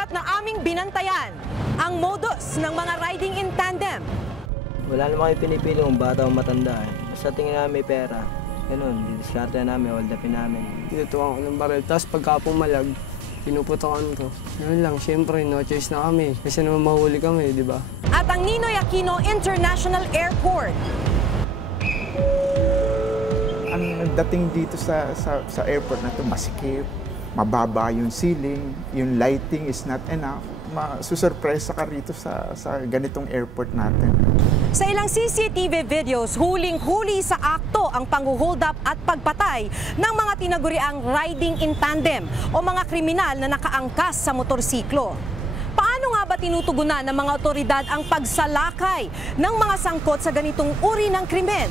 Nagulat na aming binantayan ang modus ng mga riding in tandem. Wala naman kayo pinipili kung bata o matanda eh. Basta tingin namin may pera. Ganun, didiskarte namin, hold upin namin. Tinutukan ko ng baril, tapos pagka pumalag, pinuputokan ko. Ganun lang, syempre, no choice na kami. Kasi naman mahuli kami, di ba? At ang Ninoy Aquino International Airport. Ang dating dito sa airport na ito, masikip, mababa yung ceiling, yung lighting is not enough. Masusurpresa ka rito sa ganitong airport natin. Sa ilang CCTV videos, huling-huli sa akto ang panghuhold up at pagpatay ng mga tinaguriang riding in tandem o mga kriminal na nakaangkas sa motorsiklo. Paano nga ba tinutugunan ng mga otoridad ang pagsalakay ng mga sangkot sa ganitong uri ng krimen?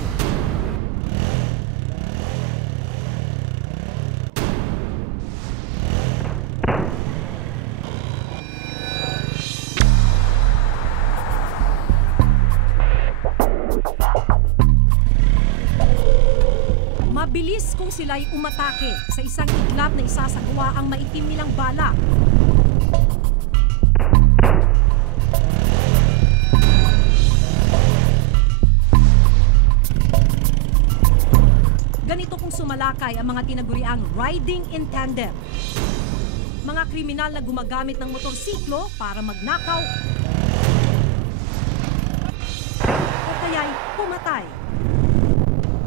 Mabilis kung sila'y umatake sa isang iglap na isasagawa ang maitim nilang bala. Ganito kung sumalakay ang mga tinaguriang riding in tandem. Mga kriminal na gumagamit ng motorsiklo para magnakaw o kaya'y pumatay.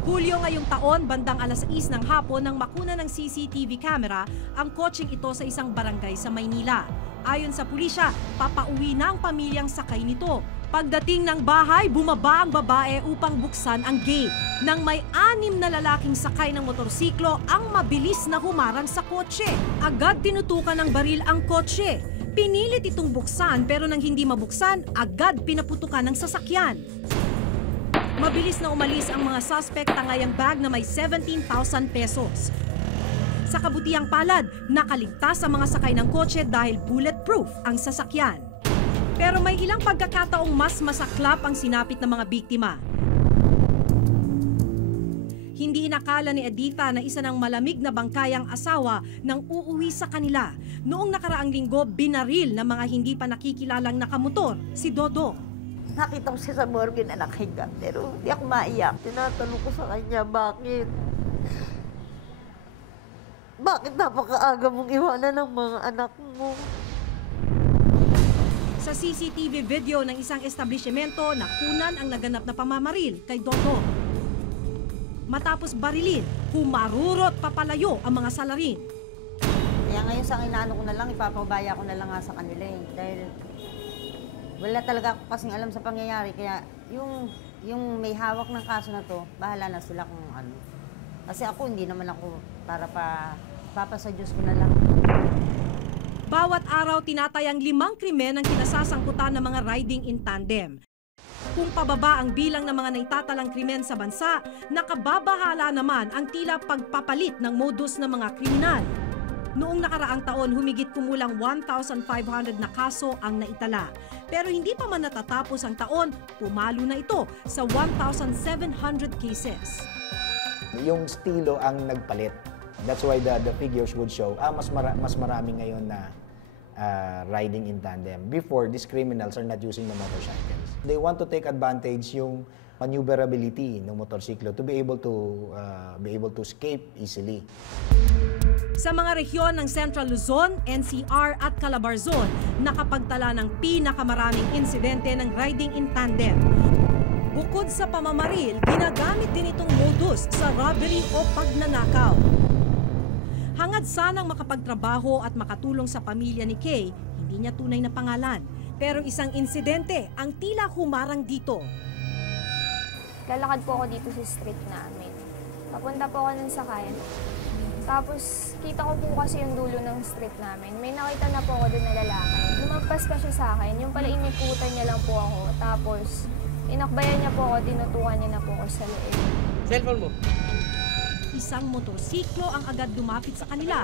Hulyo ngayong taon, bandang alas 6 ng hapon nang makuna ng CCTV camera ang kotseng ito sa isang barangay sa Maynila. Ayon sa pulisya, papauwi na ang pamilyang sakay nito. Pagdating ng bahay, bumaba ang babae upang buksan ang gate. Nang may 6 na lalaking sakay ng motorsiklo ang mabilis na humarang sa kotse. Agad tinutukan ng baril ang kotse. Pinilit itong buksan pero nang hindi mabuksan, agad pinaputukan ng sasakyan. Mabilis na umalis ang mga suspect tangay ang bag na may 17,000 pesos. Sa kabutihang palad, nakaligtas ang mga sakay ng kotse dahil bulletproof ang sasakyan. Pero may ilang pagkakataong mas masaklap ang sinapit ng mga biktima. Hindi inakala ni Edita na isa ng malamig na bangkayang asawa nang uuwi sa kanila. Noong nakaraang linggo, binaril ng mga hindi pa nakikilalang nakamotor si Dodo. Nakita ko siya sa morgue na nakahiga, pero hindi ako maiyak. Tinatanong ko sa kanya, bakit? Bakit napakaaga mong iwanan ng mga anak mo? Sa CCTV video ng isang establishmento, nakunan ang naganap na pamamaril kay Dodo. Matapos barilin, humarurot papalayo ang mga salarin. Kaya ngayon sa inaano ko na lang, ipapabaya ko na lang nga sa kanila eh. Dahil wala talaga ako kasing alam sa pangyayari, kaya yung may hawak ng kaso na to, bahala na sila kung ano. Kasi ako, hindi naman ako para papasa Diyos ko na lang. Bawat araw tinatayang 5 krimen ang kinasasangkutan ng mga riding in tandem. Kung pababa ang bilang ng mga naitatalang krimen sa bansa, nakababahala naman ang tila pagpapalit ng modus ng mga kriminal. Noong nakaraang taon, humigit kumulang 1,500 na kaso ang naitala. Pero hindi pa man natatapos ang taon, pumalo na ito sa 1,700 cases. Yung estilo ang nagpalit. That's why the figures would show, mas marami ngayon na riding in tandem. Before, these criminals are not using the motorcycles. They want to take advantage yung maneuverability ng motorsiklo to be able to escape easily. Sa mga rehiyon ng Central Luzon, NCR at Calabarzon, nakapagtala ng pinakamaraming insidente ng riding in tandem. Bukod sa pamamaril, ginagamit din itong modus sa robbery o pagnanakaw. Hangad sanang makapagtrabaho at makatulong sa pamilya ni Kay, hindi niya tunay na pangalan. Pero isang insidente ang tila humarang dito. Lalakad po ako dito sa street namin. Papunta po ako ng sakayan. Tapos, kita ko po kasi yung dulo ng street namin. May nakita na po ako doon na lalaki. Lumagpas pa siya sa akin. Yung pala inikutan niya lang po ako. Tapos, inakbayan niya po ako, tinutukan niya na po ako sa leeg. Cellphone mo? Isang motorsiklo ang agad lumapit sa kanila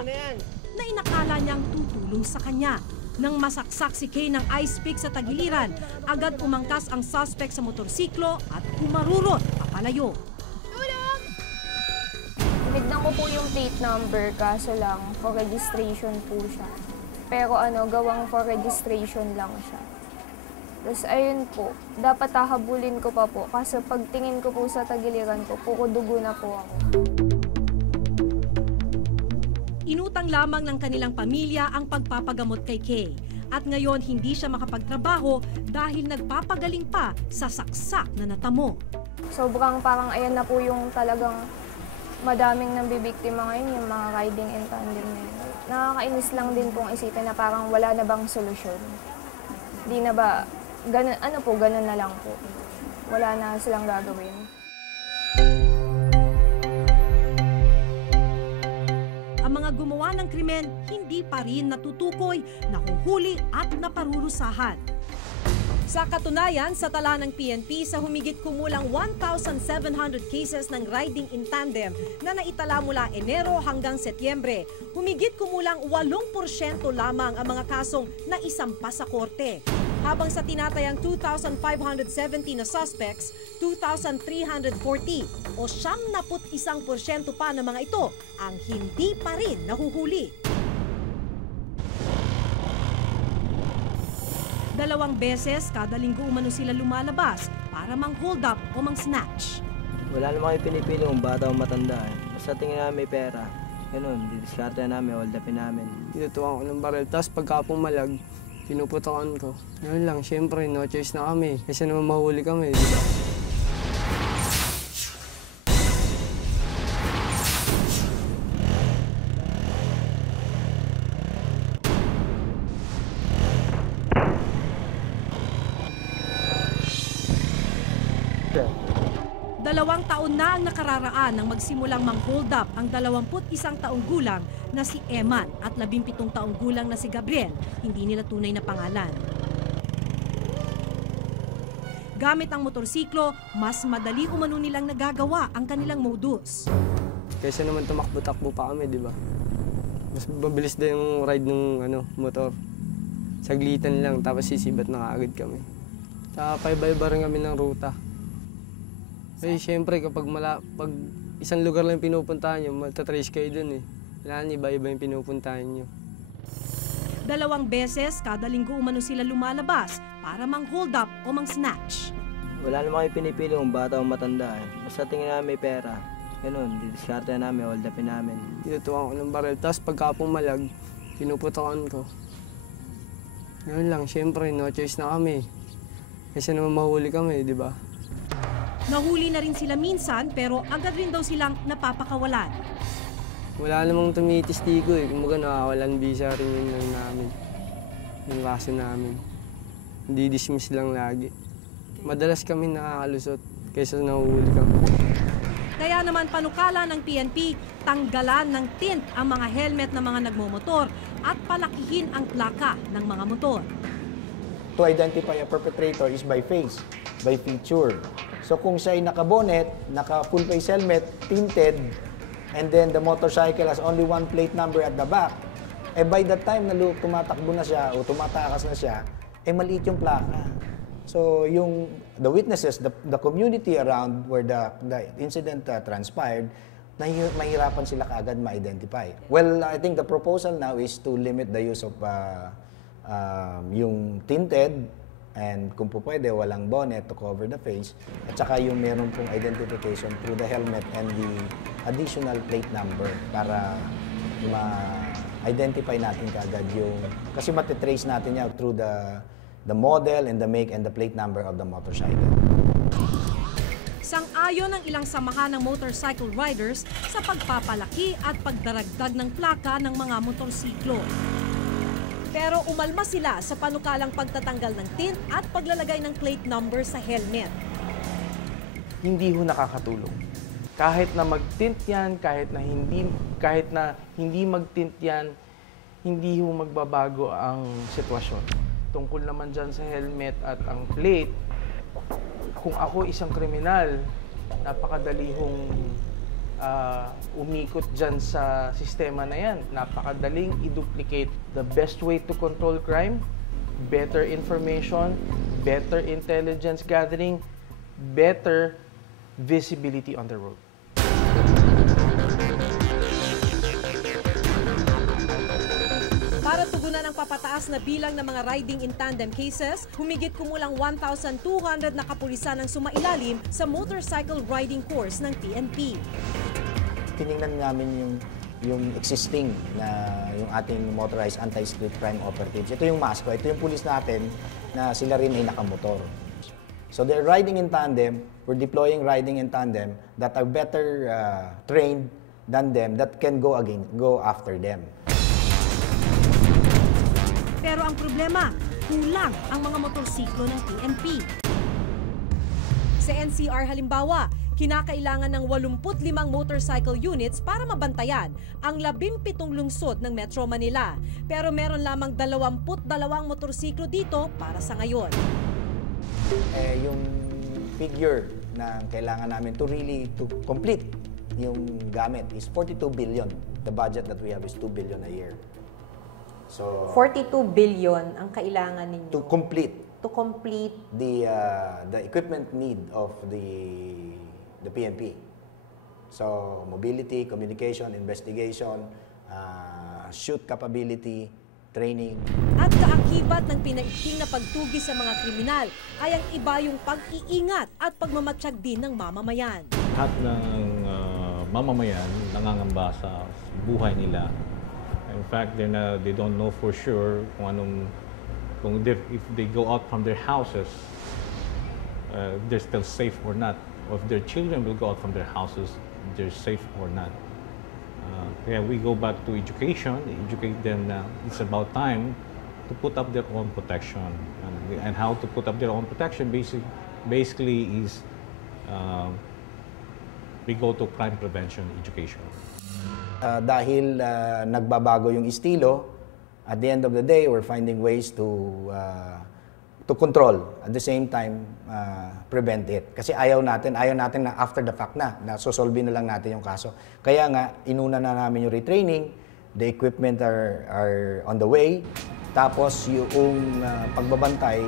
na inakala niyang tutulong sa kanya. Nang masaksak si Kay ng ice pick sa tagiliran, agad umangkas ang suspect sa motorsiklo at humarurot papalayo. Tinignan ko po yung plate number, kaso lang, for registration po siya. Pero gawang for registration lang siya. Tapos ayun po, dapat hahabulin ko pa po. Kasi pagtingin ko po sa tagiliran ko, dugo na po ako. Inutang lamang ng kanilang pamilya ang pagpapagamot kay Kay. At ngayon hindi siya makapagtrabaho dahil nagpapagaling pa sa saksak na natamo. Sobrang parang ayan na po yung talagang madaming nambibiktima ngayon, yung mga riding in tandem na yun. Nakakainis lang din pong isipin na parang wala na bang solusyon. Di na ba, ganun na lang po. Wala na silang gagawin. Ang mga gumawa ng krimen hindi pa rin natutukoy, nahuhuli at naparurusahan. Sa katunayan, sa tala ng PNP sa humigit kumulang 1,700 cases ng riding in tandem na naitala mula Enero hanggang Setyembre, humigit kumulang 8% lamang ang mga kasong naisampa sa korte. Habang sa tinatayang 2,570 na suspects, 2,340 o 71% pa ng mga ito ang hindi pa rin nahuhuli. 2 beses kada linggo umano sila lumalabas para mang-hold up o mang-snatch. Wala naman kayo pinipili kung bata o matanda eh. Basta tingin namin may pera. Ganun, didiskarte namin, hold upin namin. Tinutukan ko ng baril. Tapos pagka pumalag, pinuputokan ko. Yun lang, syempre, no choice na kami. Kasi naman mahuli kami, di ba? Dalawang taon na ang nakararaan nang magsimulang mang-hold up ang 21 taong gulang na si Eman at 17 taong gulang na si Gabriel, hindi nila tunay na pangalan. Gamit ang motorsiklo, mas madali umano nilang nagagawa ang kanilang modus. Kaysa naman tumakbo-takbo pa kami, di ba? Mas mabilis na yung ride ng motor. Saglitan lang, tapos sisibat na kaagad kami. Tsaka paiba-iba rin kami ng ruta. Eh, siyempre, kapag pag isang lugar lang pinupuntahan nyo, matatrace kayo dun eh. Kailangan iba-iba yung pinupuntahan nyo. 2 beses kada linggo umano sila lumalabas para mang-hold up o mang-snatch. Wala naman kayo pinipili kung bata o matanda eh. Basta tingin namin may pera. Ganun, didiskarte namin, hold upin namin. Tinutukan ko ng baril. Tapos pagka pumalag, pinuputokan ko. Yun lang, siyempre, no choice na kami. Kasi naman mahuli kami, di ba? Nahuli na rin sila minsan pero agad rin daw silang napapakawalan. Wala namang tumitis-tigo eh. Kumbaga nakawalan visa rin yun namin. Yung kaso namin. Hindi dismiss lang lagi. Madalas kami nakakalusot kaysa nahuhuli kami. Kaya naman panukala ng PNP, tanggalan ng tint ang mga helmet ng mga nagmomotor at palakihin ang plaka ng mga motor. To identify a perpetrator is by face, by feature. So kung siya ay naka-bonnet, naka-full face helmet, tinted, and then the motorcycle has only one plate number at the back, eh by the time na tumatakbo na siya o tumatakas na siya, eh maliit yung plaka. So the witnesses, the community around where the incident transpired, mahirapan sila kaagad ma-identify. Well, I think the proposal now is to limit the use of yung tinted, and kung po pwede, walang bonnet to cover the face. At saka yung meron pong identification through the helmet and the additional plate number para ma-identify natin kaagad yung... Kasi matitrace natin yan through the model and the make and the plate number of the motorcycle. Sang-ayon ng ilang samahan ng motorcycle riders sa pagpapalaki at pagdaragdag ng plaka ng mga motorsiklo. Pero umalma sila sa panukalang pagtatanggal ng tint at paglalagay ng plate number sa helmet. Hindi ho nakakatulong. Kahit na mag-tint yan, kahit na hindi mag-tint yan, hindi ho magbabago ang sitwasyon. Tungkol naman dyan sa helmet at ang plate, kung ako isang kriminal, napakadali hong umikot dyan sa sistema na yan. Napakadaling i-duplicate. The best way to control crime, better information, better intelligence gathering, better visibility on the road. Para tugunan ang papataas na bilang ng mga riding in tandem cases, humigit kumulang 1,200 na kapulisan ang sumailalim sa motorcycle riding course ng PNP. Tiningnan namin yung existing na yung ating motorized anti-street crime operatives. Ito yung MASCO, ito yung pulis natin na sila rin ay nakamotor. So they're riding in tandem, we're deploying riding in tandem that are better trained than them that can go after them. Pero ang problema, kulang ang mga motorsiklo ng PNP. Sa NCR halimbawa, kinakailangan ng 85 motorcycle units para mabantayan ang 17 lungsod ng Metro Manila. Pero meron lamang 22 motorsiklo dito para sa ngayon. Yung figure na kailangan namin to complete yung gamit is 42 billion. The budget that we have is 2 billion a year. So 42 billion ang kailangan ninyo to complete the equipment need of the PNP. So mobility, communication, investigation, shoot capability, training. At kaakibat ng pinaigting na pagtugi sa mga kriminal ay ang iba yung pag-iingat at pagmamatsyag din ng mamamayan. Lahat ng mamamayan nangangamba sa buhay nila. In fact, they don't know for sure if they go out from their houses, they're still safe or not. Or if their children will go out from their houses, they're safe or not. We go back to education, educate them na it's about time to put up their own protection. And how to put up their own protection basically is we go to crime prevention education. Dahil nagbabago yung estilo, at the end of the day, we're finding ways to control, at the same time, prevent it. Kasi ayaw natin na after the fact na sosolve na lang natin yung kaso. Kaya nga, inuna na namin yung retraining, the equipment are on the way, tapos yung pagbabantay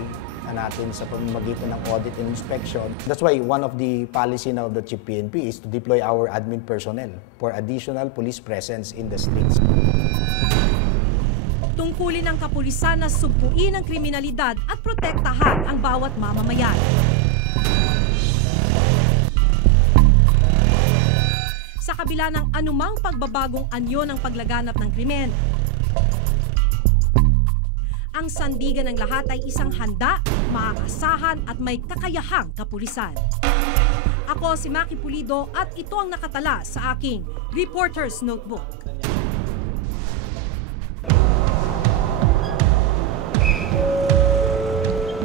natin sa pamamagitan ng audit and inspection. That's why one of the policy now of the Chief PNP is to deploy our admin personnel for additional police presence in the streets. Tungkulin ng kapulisan na sugpuin ang kriminalidad at protektahan ang bawat mamamayan. Sa kabila ng anumang pagbabagong anyo ng paglaganap ng krimen, ang sandigan ng lahat ay isang handa, maaasahan at may kakayahang kapulisan. Ako si Maki Pulido at ito ang nakatala sa aking Reporter's Notebook.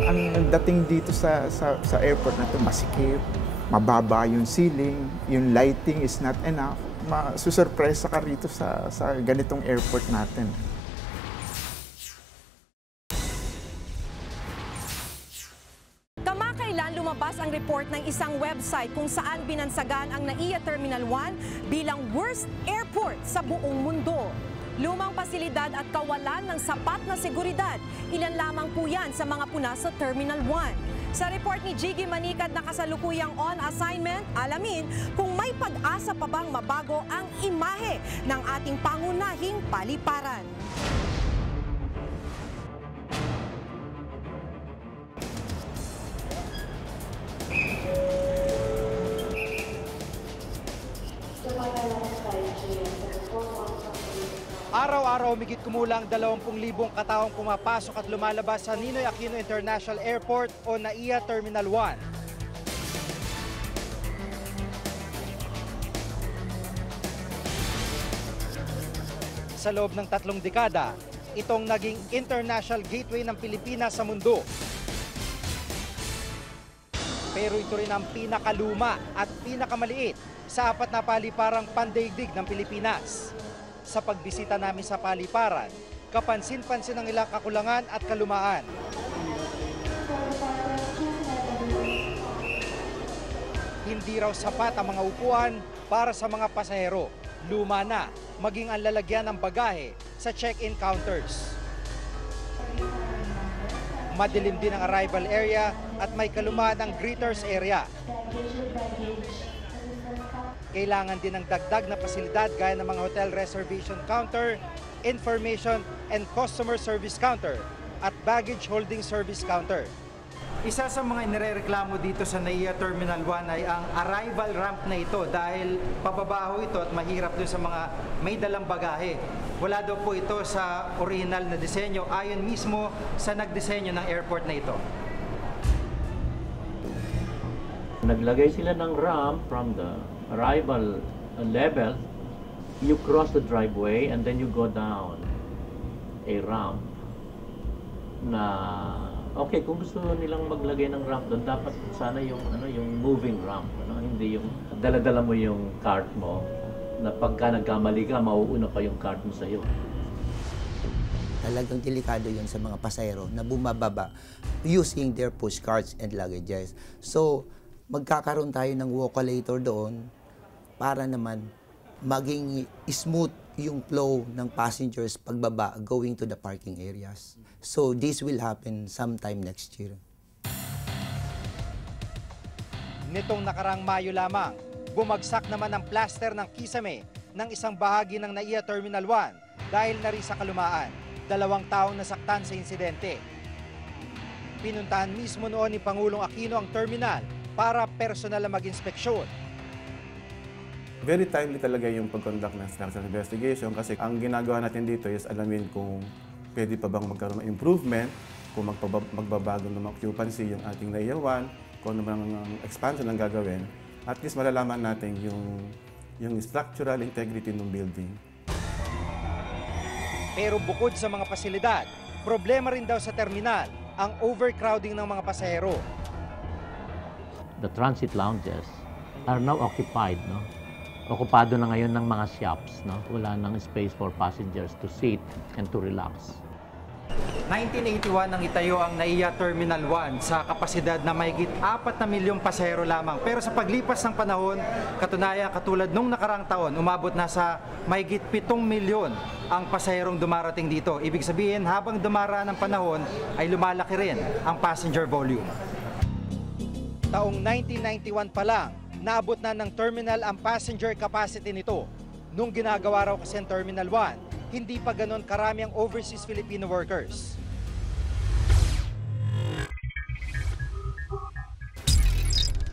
Ang dating dito sa airport na ito, masikip, mababa yung ceiling, yung lighting is not enough. Masusurpresa ka rito sa ganitong airport natin. Kamakailan lumabas ang report ng isang website kung saan binansagan ang NAIA Terminal 1 bilang worst airport sa buong mundo. Lumang pasilidad at kawalan ng sapat na seguridad, ilan lamang po yan sa mga puna sa Terminal 1. Sa report ni Jiggy Manikad na kasalukuyang on assignment, alamin kung may pag-asa pa bang mabago ang imahe ng ating pangunahing paliparan. Araw-araw migit kumulang 20,000 kataong pumapasok at lumalabas sa Ninoy Aquino International Airport o NAIA Terminal 1. Sa loob ng 3 dekada, itong naging international gateway ng Pilipinas sa mundo. Pero ito rin ang pinakaluma at pinakamaliit sa 4 na paliparang pandaigdig ng Pilipinas. Sa pagbisita namin sa paliparan, kapansin-pansin ang ilang kakulangan at kalumaan. Hindi raw sapat ang mga upuan para sa mga pasahero. Luma na, maging ang lalagyan ng bagahe sa check-in counters. Madilim din ang arrival area at may kalumaan ang greeters area. Kailangan din ng dagdag na pasilidad gaya ng mga hotel reservation counter, Information and Customer Service Counter at Baggage Holding Service Counter. Isa sa mga inirereklamo dito sa NAIA Terminal 1 ay ang arrival ramp na ito dahil pababaho ito at mahirap doon sa mga may dalang bagahe. Wala daw po ito sa original na disenyo ayon mismo sa nagdisenyo ng airport na ito. Naglagay sila ng ramp from the arrival level. You cross the driveway and then you go down a ramp na okay, kung gusto nilang maglagay ng ramp doon, dapat sana yung yung moving ramp, hindi yung dala-dala mo yung cart mo na pagka nagkamali ka, mauuna pa yung cart mo sa iyo. Talagang delikado yun sa mga pasahero na bumababa using their push carts and luggages. So, magkakaroon tayo ng walkalator doon para naman maging smooth yung flow ng passengers pagbaba going to the parking areas. So this will happen sometime next year. Nitong nakarang Mayo lamang, bumagsak naman ang plaster ng kisame ng isang bahagi ng NAIA Terminal 1 dahil na rin sa kalumaan. 2 taong nasaktan sa insidente. Pinuntahan mismo noon ni Pangulong Aquino ang terminal para personal na mag-inspeksyon. Very timely talaga yung pag-conduct ng structural investigation kasi ang ginagawa natin dito is alamin kung pwede pa bang magkaroon ng improvement, kung magbabago ng occupancy yung ating NAIA 1, kung ano bang expansion ang gagawin. At least malalaman natin yung structural integrity ng building. Pero bukod sa mga pasilidad, problema rin daw sa terminal ang overcrowding ng mga pasahero. The transit lounges are now occupied, no? Okupado na ngayon ng mga shops, no? Wala nang space for passengers to sit and to relax. 1981 nang itayo ang NAIA Terminal 1 sa kapasidad na mahigit 4 na milyong pasahero lamang. Pero sa paglipas ng panahon, katunayan katulad nung nakarang taon, umabot na sa mahigit 7 milyon ang pasaherong dumarating dito. Ibig sabihin, habang dumaraan ang panahon, ay lumalaki rin ang passenger volume. Taong 1991 pa lang, naabot na ng terminal ang passenger capacity nito. Nung ginagawa raw kasi ang Terminal 1, hindi pa ganon karami ang overseas Filipino workers.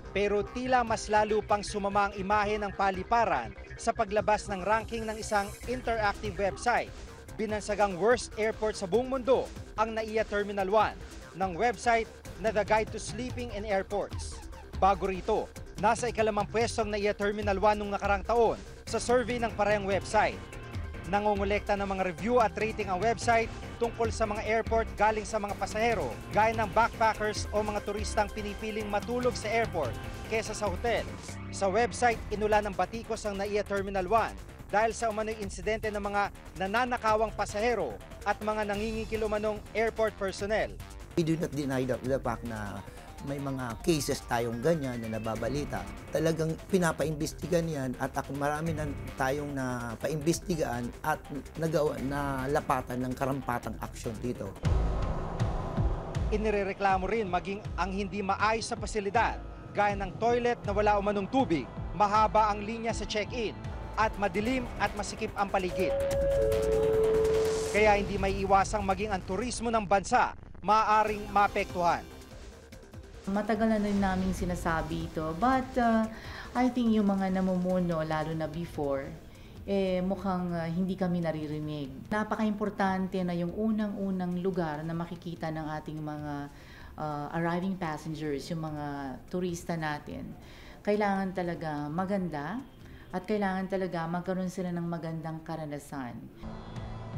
Pero tila mas lalo pang sumama ang imahe ng paliparan sa paglabas ng ranking ng isang interactive website. Binansagang worst airport sa buong mundo ang NAIA Terminal 1 ng website na The Guide to Sleeping in Airports. Bago rito, nasa ikalimang pwesto ang NAIA Terminal 1 nung nakarang taon sa survey ng parehong website. Nangongolekta ng mga review at rating ang website tungkol sa mga airport galing sa mga pasahero, gaya ng backpackers o mga turistang pinipiling matulog sa airport kesa sa hotel. Sa website, inula ng batikos ang NAIA Terminal 1 dahil sa umano'y insidente ng mga nananakawang pasahero at mga nangingikil umanong airport personnel. We do not deny the fact na may mga cases tayong ganyan na nababalita. Talagang pinapaimbestigan yan at marami na tayong napaimbestigaan at nalapatan ng karampatang aksyon dito. Inirereklamo rin maging ang hindi maayos sa pasilidad, gaya ng toilet na wala umanong tubig, mahaba ang linya sa check-in, at madilim at masikip ang paligid. Kaya hindi may iwasang maging ang turismo ng bansa maaaring maapektuhan. Matagal na rin namin sinasabi ito, but I think yung mga namumuno, lalo na before, mukhang hindi kami naririnig. Napaka-importante na yung unang-unang lugar na makikita ng ating mga arriving passengers, yung mga turista natin. Kailangan talaga maganda at kailangan talaga magkaroon sila ng magandang karanasan.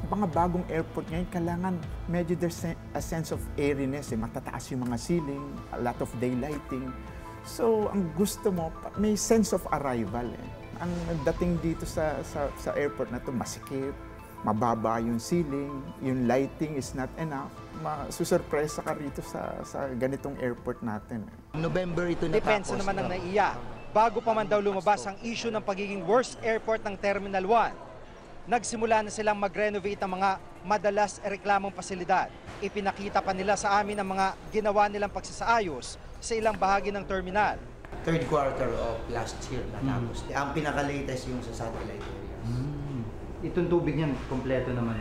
Mga bagong airport ngayon, kailangan medyo there's a sense of airiness. Matataas yung mga ceiling, a lot of daylighting. So, ang gusto mo, may sense of arrival. Ang dating dito sa airport na to masikip, mababa yung ceiling, yung lighting is not enough. Masusurpresa ka rito sa ganitong airport natin. November ito natapos. Depensa naman ng NAIA, bago pa man daw lumabas ang issue ng pagiging worst airport ng Terminal 1. Nagsimula na silang mag-renovate ang mga madalas reklamong pasilidad. Ipinakita pa nila sa amin ang mga ginawa nilang pagsasaayos sa ilang bahagi ng terminal. Third quarter of last year natapos. Ang pinaka-latest yung sa satellite area. Itong tubig niyan, kompleto naman.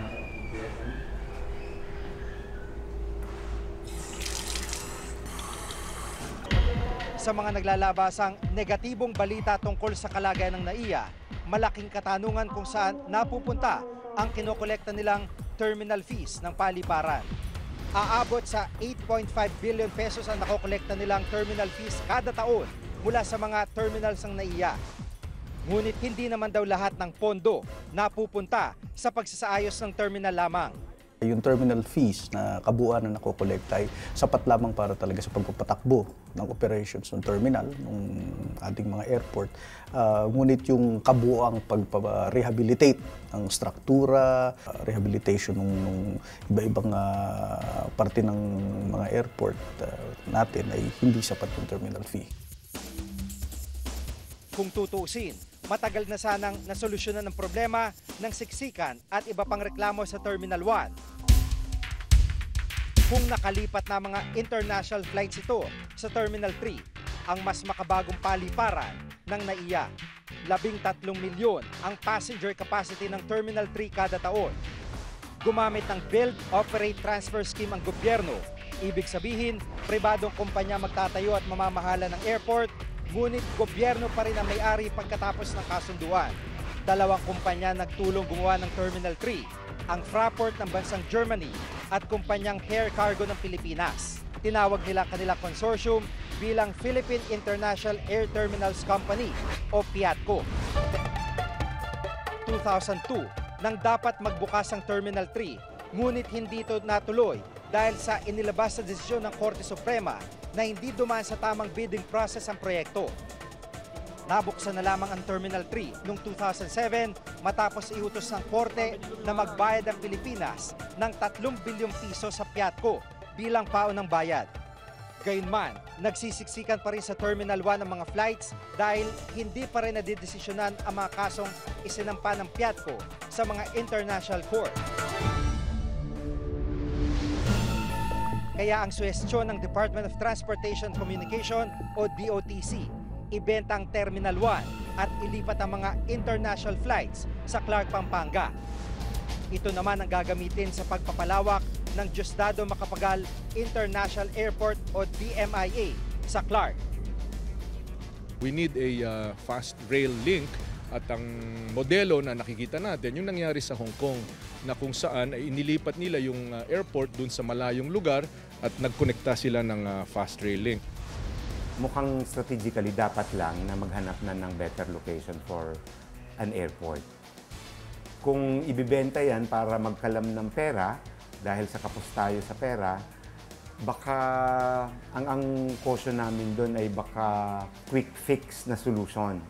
Sa mga naglalabasang negatibong balita tungkol sa kalagayan ng NAIA, malaking katanungan kung saan napupunta ang kinokolekta nilang terminal fees ng paliparan. Aabot sa 8.5 billion pesos ang nakokolekta nilang terminal fees kada taon mula sa mga terminals ng NAIA. Ngunit hindi naman daw lahat ng pondo napupunta sa pagsasaayos ng terminal lamang. Yung terminal fees na kabuuan na nakokolekta ay sapat lamang para talaga sa pagpapatakbo ng operations ng terminal, ng ating mga airport. Ngunit yung kabuuang pag-rehabilitate ng struktura, rehabilitation ng iba-ibang parte ng mga airport natin ay hindi sapat yung terminal fee. Kung tutuusin, matagal na sanang nasolusyonan ang problema ng siksikan at iba pang reklamo sa Terminal 1. Kung nakalipat na mga international flights ito sa Terminal 3, ang mas makabagong paliparan ng NAIA. 13 milyon ang passenger capacity ng Terminal 3 kada taon. Gumamit ng Build, Operate, Transfer Scheme ang gobyerno. Ibig sabihin, pribadong kumpanya magtatayo at mamamahala ng airport, ngunit gobyerno pa rin ang may-ari pagkatapos ng kasunduan. 2 kumpanya nagtulong gumawa ng Terminal 3, ang Fraport ng bansang Germany at kumpanyang Air Cargo ng Pilipinas. Tinawag nila kanilang consortium bilang Philippine International Air Terminals Company o PIATCO. 2002, nang dapat magbukas ang Terminal 3, ngunit hindi ito natuloy dahil sa inilabas na desisyon ng Korte Suprema na hindi dumaan sa tamang bidding process ang proyekto. Nabuksan na lamang ang Terminal 3 noong 2007 matapos iutos ng Korte na magbayad ang Pilipinas ng 3 bilyong piso sa PIATCO bilang paon ng bayad. Gayunman, nagsisiksikan pa rin sa Terminal 1 ang mga flights dahil hindi pa rin nadidesisyonan ang mga kasong isinampa ng PIATCO sa mga international court. Kaya ang suhestyon ng Department of Transportation and Communication o DOTC, ibenta ang Terminal 1 at ilipat ang mga international flights sa Clark, Pampanga. Ito naman ang gagamitin sa pagpapalawak ng Diosdado Macapagal International Airport o DMIA sa Clark. We need a fast rail link at ang modelo na nakikita natin, yung nangyari sa Hong Kong na kung saan ay inilipat nila yung airport dun sa malayong lugar at nagkonekta sila ng fast rail link. Mukhang strategically dapat lang na maghanap na ng better location for an airport. Kung ibibenta yan para magkalam ng pera, dahil sa kapos tayo sa pera, baka ang caution namin doon ay baka quick fix na solution.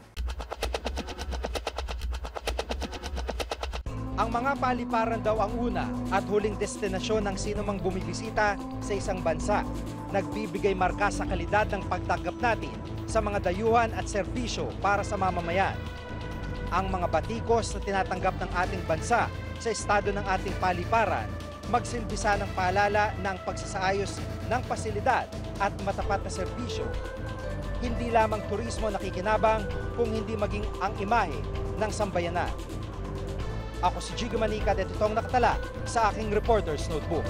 Ang mga paliparan daw ang una at huling destinasyon ng sinumang bumibisita sa isang bansa. Nagbibigay marka sa kalidad ng pagtanggap natin sa mga dayuhan at serbisyo para sa mamamayan. Ang mga batikos na tinatanggap ng ating bansa sa estado ng ating paliparan, magsilbisa ng paalala ng pagsasaayos ng pasilidad at matapat na serbisyo. Hindi lamang turismo nakikinabang kung hindi maging ang imahe ng sambayanan. Ako si Jigo Manica at itong nakatala sa aking Reporter's Notebook.